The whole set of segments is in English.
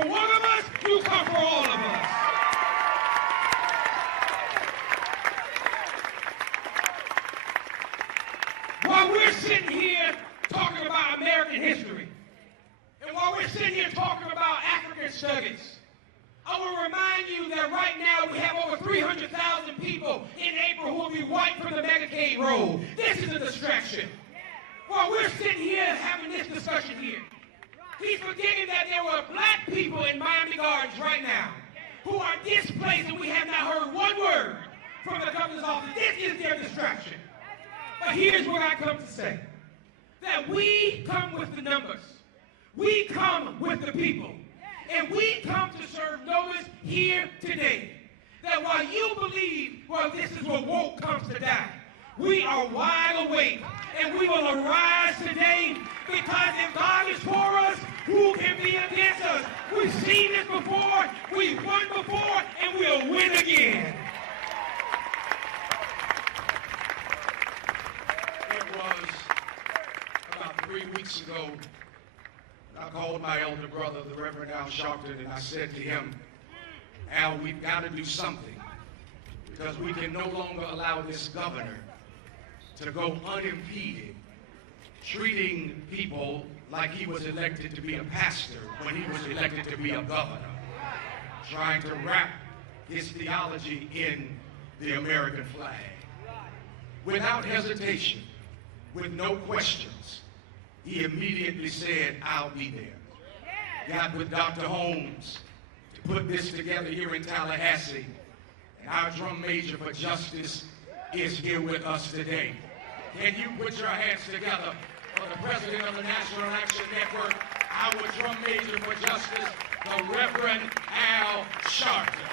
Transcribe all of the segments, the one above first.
for one of us, you come for all of us. While we're sitting here talking about American history, and while we're sitting here talking about African studies, I will remind you that right now we have over 300,000 people in April who will be wiped from the Medicaid roll. This is a distraction. While we're sitting here having this discussion here, he's forgetting that there were black people in Miami Gardens right now who are displaced, and we have not heard one word from the governor's office. This is their distraction. But here's what I come to say, that we come with the numbers. We come with the people. And we come to serve notice here today that while you believe, well, this is where woke comes to die, we are wide awake and we will arise today, because if God is for us, who can be against us? We've seen this before, we've won before, and we'll win again. It was about 3 weeks ago, I called my elder brother, the Reverend Al Sharpton, and I said to him, Al, we've got to do something, because we can no longer allow this governor to go unimpeded, treating people like he was elected to be a pastor when he was elected to be a governor, trying to wrap his theology in the American flag. Without hesitation, with no questions, he immediately said, I'll be there. Got with Dr. Holmes to put this together here in Tallahassee. And our drum major for justice is here with us today. Can you put your hands together for the president of the National Action Network, our drum major for justice, the Reverend Al Sharpton.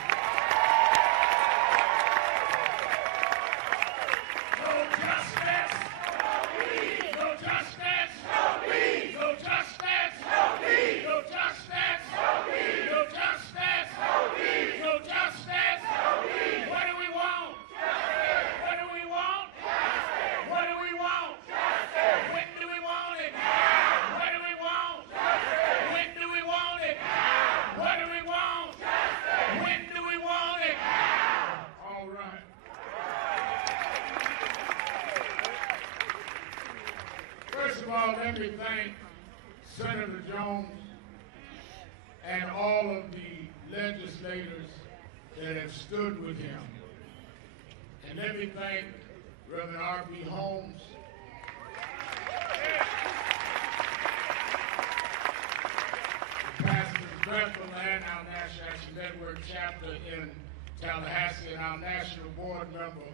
First of all, let me thank Senator Jones and all of the legislators that have stood with him. And let me thank Reverend R.B. Holmes, the pastors Bethel and our National Action Network chapter in Tallahassee, and our national board member,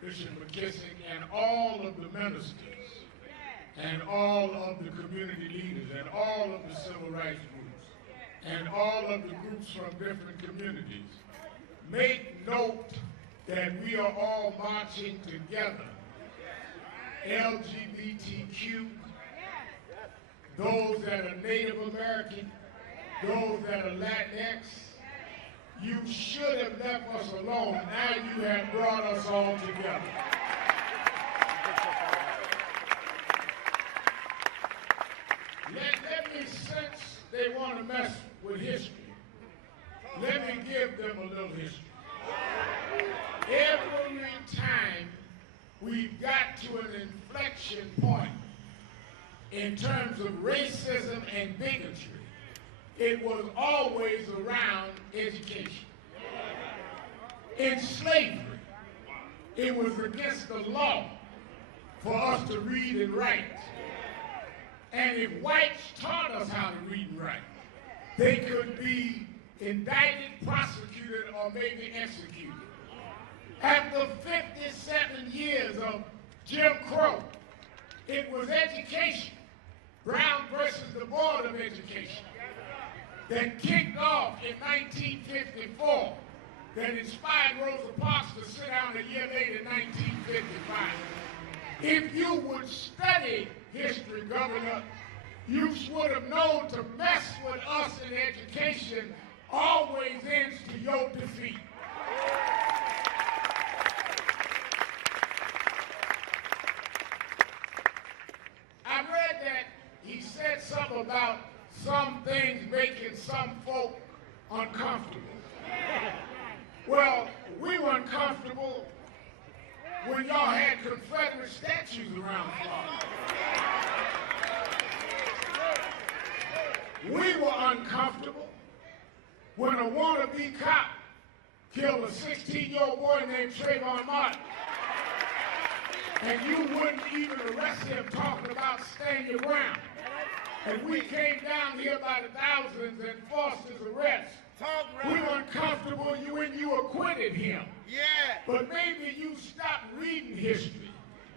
Bishop McKissick, and all of the ministers, and all of the community leaders, and all of the civil rights groups, and all of the groups from different communities. Make note that we are all marching together. LGBTQ, those that are Native American, those that are Latinx. You should have left us alone. Now you have brought us all together. Let me, since they want to mess with history, let me give them a little history. Every time we've got to an inflection point in terms of racism and bigotry, it was always around education. In slavery, it was against the law for us to read and write. And if whites taught us how to read and write, they could be indicted, prosecuted, or maybe executed. After 57 years of Jim Crow, it was education, Brown versus the Board of Education, that kicked off in 1954, that inspired Rosa Parks to sit down a year later in 1955. If you would study history, Governor, you would have known to mess with us in education always ends to your defeat. I read that he said something about some things making some folk uncomfortable. Well, we were uncomfortable when y'all had Confederate statues around Florida. We were uncomfortable when a wannabe cop killed a 16-year-old boy named Trayvon Martin. And you wouldn't even arrest him talking about stand your ground. And we came down here by the thousands and forced his arrest. We were uncomfortable when you acquitted him. Yeah. But maybe you stopped reading history,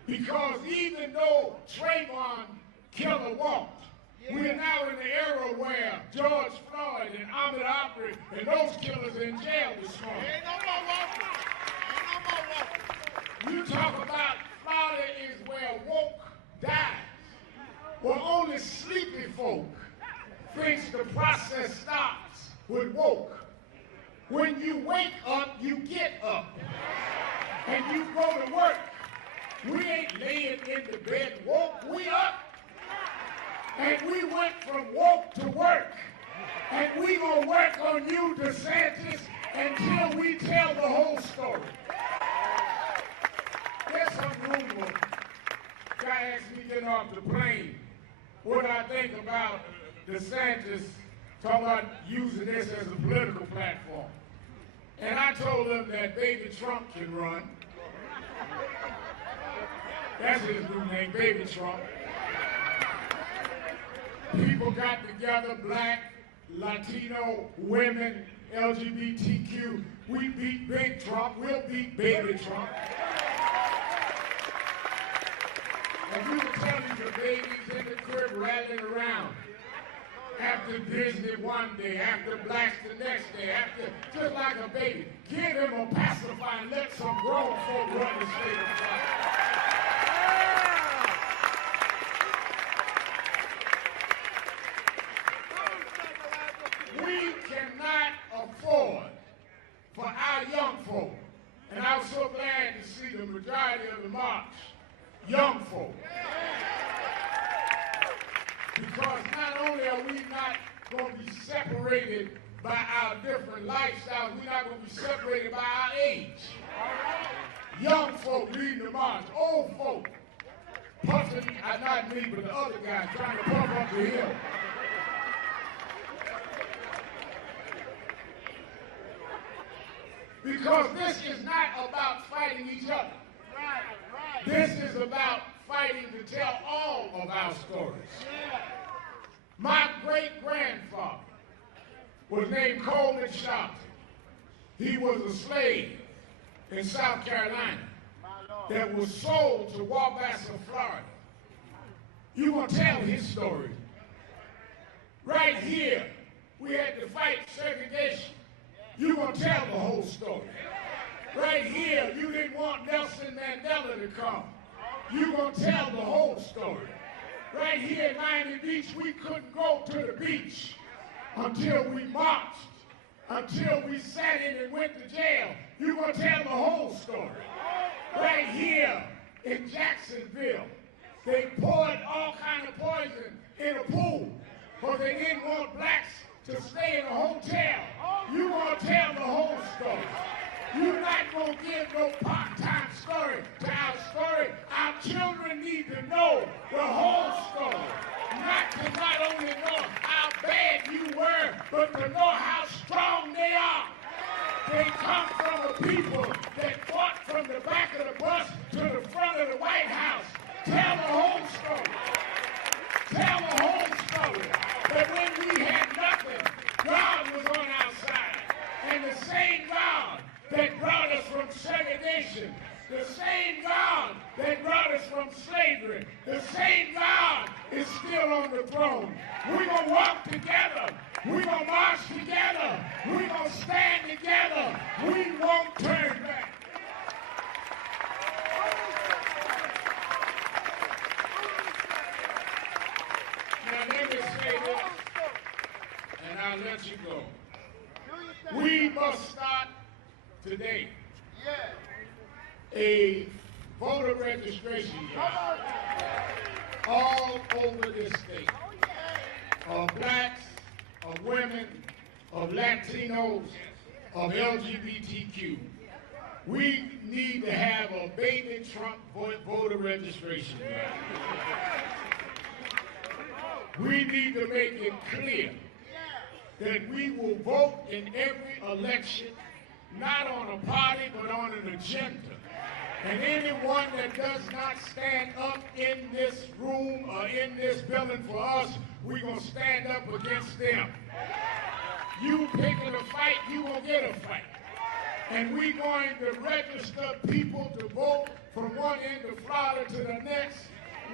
because even though Trayvon Killer walked, we are now in the era where George Floyd and Ahmaud Arbery and those killers are in jail this morning. Ain't no more walking. Ain't no more walking. You talk about Florida is where woke dies. Well, only sleepy folk thinks the process stops with woke. When you wake up, you get up. And you go to work. We ain't laying in the bed woke, we up. And we went from woke to work. And we gonna work on you, DeSantis, until we tell the whole story. There's some rumor. Guy asked me getting off the plane what I think about DeSantis talking about using this as a political platform. And I told him that baby Trump can run. That's his new name, baby Trump. People got together, black, Latino, women, LGBTQ. We beat Big Trump, we'll beat baby Trump. And you can tell these are babies in the crib rattling around. After Disney one day, after blacks the next day, after, just like a baby. Give him a pacifier and let some grown folk run the state of Florida. We cannot afford for our young folk, and I was so glad to see the majority of the march, young folk. Because not only are we not going to be separated by our different lifestyles, we're not going to be separated by our age. Young folk leading the march, old folk puffing, not me, but the other guys trying to puff up the hill. Because this is not about fighting each other. This is about fighting to tell all of our stories. My great-grandfather was named Coleman Sharpton. He was a slave in South Carolina that was sold to Wabassa, Florida. You're going to tell his story. Right here, we had to fight segregation. You're going to tell the whole story. Right here, you didn't want Nelson Mandela to come. You're going to tell the whole story. Right here in Miami Beach, we couldn't go to the beach until we marched, until we sat in and went to jail. You're going to tell the whole story. Right here in Jacksonville, they poured all kinds of poison in a pool, but they didn't want blacks to stay in a hotel. You're going to tell the whole story. You're not going to give no part-time story to our story. Our children need to know the whole story. Not only know how bad you were, but to know how strong they are. They come from a people that fought from the back of the bus to the front of the White House. Tell the whole story. Tell the whole story. That when we had nothing, God was on our side. And the same God that brought us from segregation, the same God that brought us from slavery, the same God is still on the throne. We're going to walk together. We're going to march together. We're going to stand together. We won't turn back. Now let me say this, and I'll let you go. We must start today a voter registration drive all over this state of black, of women, of Latinos, of LGBTQ. We need to have a baby Trump voter registration drive. We need to make it clear that we will vote in every election, not on a party, but on an agenda. And anyone that does not stand up in this room or in this building for us, we're going to stand up against them. You picking a fight, you going to get a fight. And we're going to register people to vote from one end of Florida to the next.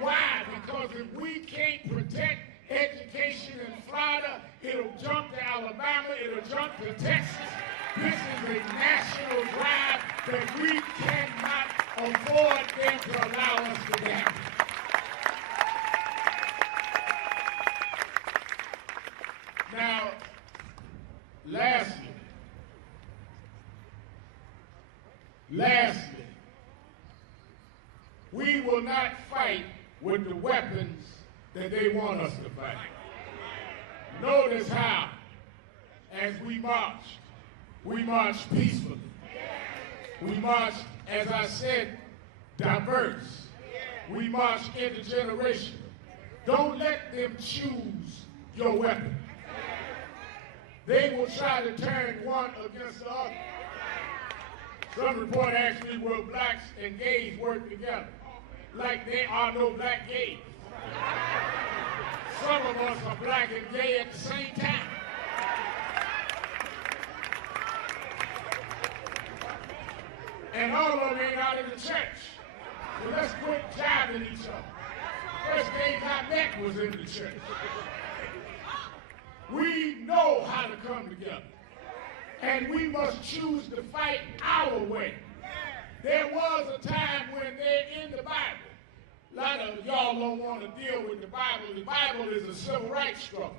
Why? Because if we can't protect education in Florida, it'll jump to Alabama, it'll jump to Texas. This is a national drive that we cannot afford them to allow us to have. Now, lastly, we will not fight with the weapons that they want us to fight. Notice how, as we marched peacefully. We marched, as I said, diverse. We marched intergenerational. Don't let them choose your weapon. They will try to turn one against the other. Some report asked me, will blacks and gays work together? Like there are no black gays. Some of us are black and gay at the same time. And all of them ain't out of the church. So let's quit jiving each other. First gays I met was in the church. We know how to come together. And we must choose to fight our way. There was a time when they're in the Bible. A lot of y'all don't want to deal with the Bible. The Bible is a civil rights struggle.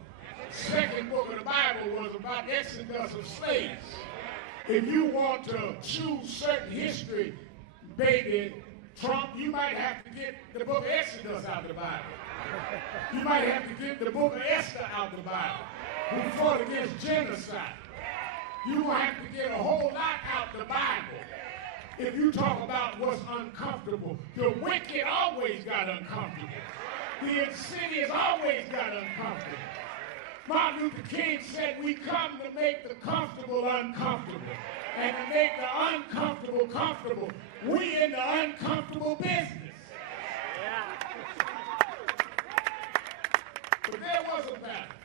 Second book of the Bible was about exodus of slaves. If you want to choose certain history, baby Trump, you might have to get the book of Exodus out of the Bible. You might have to get the book of Esther out of the Bible, who fought against genocide. You will have to get a whole lot out of the Bible. If you talk about what's uncomfortable, the wicked always got uncomfortable. The insidious always got uncomfortable. Martin Luther King said we come to make the comfortable uncomfortable and to make the uncomfortable comfortable. We in the uncomfortable business. But there was a battle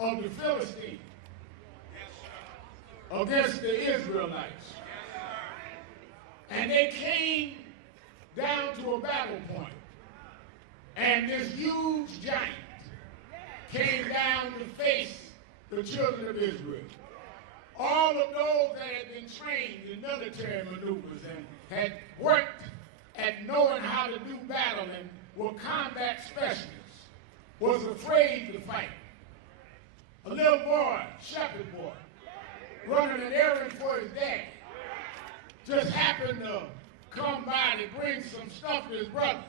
of the Philistines against the Israelites. And they came down to a battle point. And this huge giant came down to face the children of Israel. All of those that had been trained in military maneuvers and had worked at knowing how to do battle and were combat specialists was afraid to fight. A little boy, shepherd boy, running an errand for his dad, just happened to come by to bring some stuff to his brothers.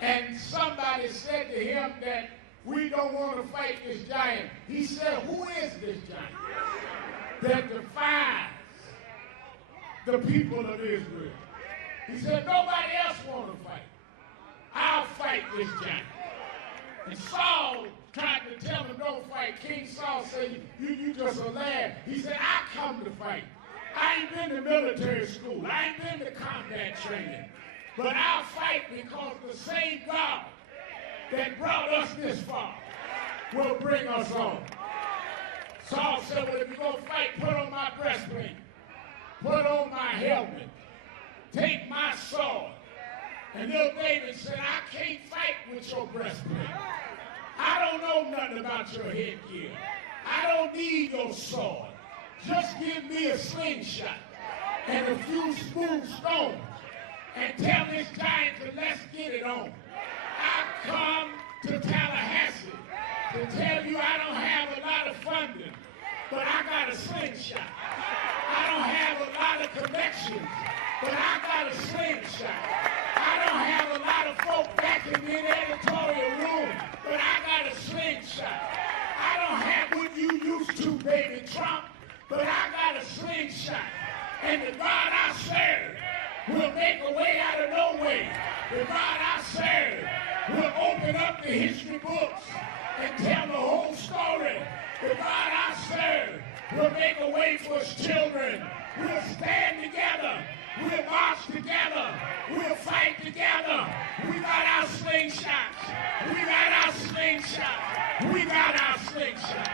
And somebody said to him that we don't want to fight this giant. He said, who is this giant that defies the people of Israel? He said, nobody else want to fight. I'll fight this giant. And Saul tried to tell him, don't fight. King Saul said, you just a lad. He said, I come to fight. I ain't been to military school. I ain't been to combat training. But I'll fight because the same God that brought us this far will bring us home. Saul said, well, if you're going to fight, put on my breastplate. Put on my helmet. Take my sword. And little David said, I can't fight with your breastplate. I don't know nothing about your headgear. I don't need your sword. Just give me a slingshot and a few smooth stones and tell this giant to let's get it on. I come to Tallahassee to tell you I don't have a lot of funding, but I got a slingshot. I don't have a lot of connections, but I got a slingshot. I don't have a lot of folk back in the editorial room, but I got a slingshot. slingshot. I don't have what you used to, baby Trump, but I got a slingshot. And the God I serve will make a way out of no way. The God I serve will open up the history books and tell the whole story. The God I serve will make a way for his children. We'll stand together. We'll march together. We'll fight together. We got our slingshots. We got our slingshots. We got our slingshots.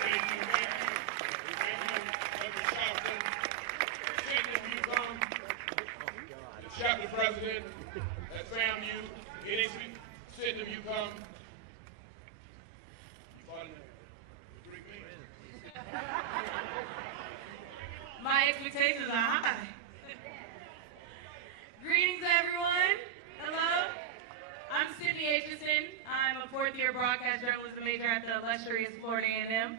Thank you, Mr. Sharpton. Sitting you come, the chapter president, that's FAMU, NHB, sitting you come. You fun? My expectations are high. Greetings, everyone. Hello. I'm Sydney Aitchison. I'm a fourth-year broadcast journalism major at the illustrious Florida A&M.